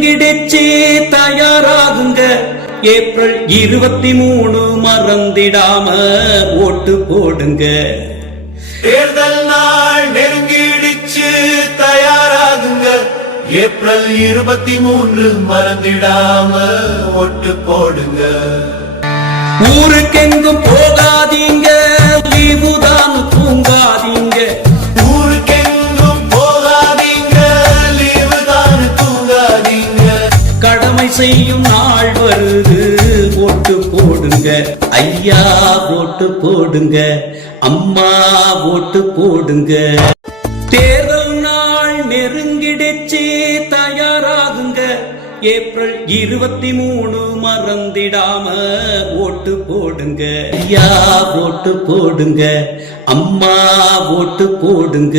நெருங்கிடுச்சு தயாராகுங்க. April 23 மறந்திடாம ஓட்டு போடுங்க. தேர்தல் நாள் நெருங்கிடுச்சு தயாராகுங்க. ஏப்ரல் 23 மறந்திடாம ஓட்டு போடுங்க. ஊருக்கெங்கும் போகாதீங்க, லீவுதான் தூங்காதீங்க. ஊருக்கெங்கும் போகாதீங்க, லீவுதான் தூங்காதீங்க. கடமை செய்யும் நாள் வருது, ஓட்டு போடுங்க. ஐயா ஓட்டு போடுங்க, அம்மா ஓட்டு போடுங்க. தேர்தல் நாள் நெருங்கிடுச்சு தயாராகுங்க. ஏப்ரல் 23 மறந்திடாம ஓட்டு போடுங்க. ஐயா ஓட்டு போடுங்க, அம்மா ஓட்டு போடுங்க.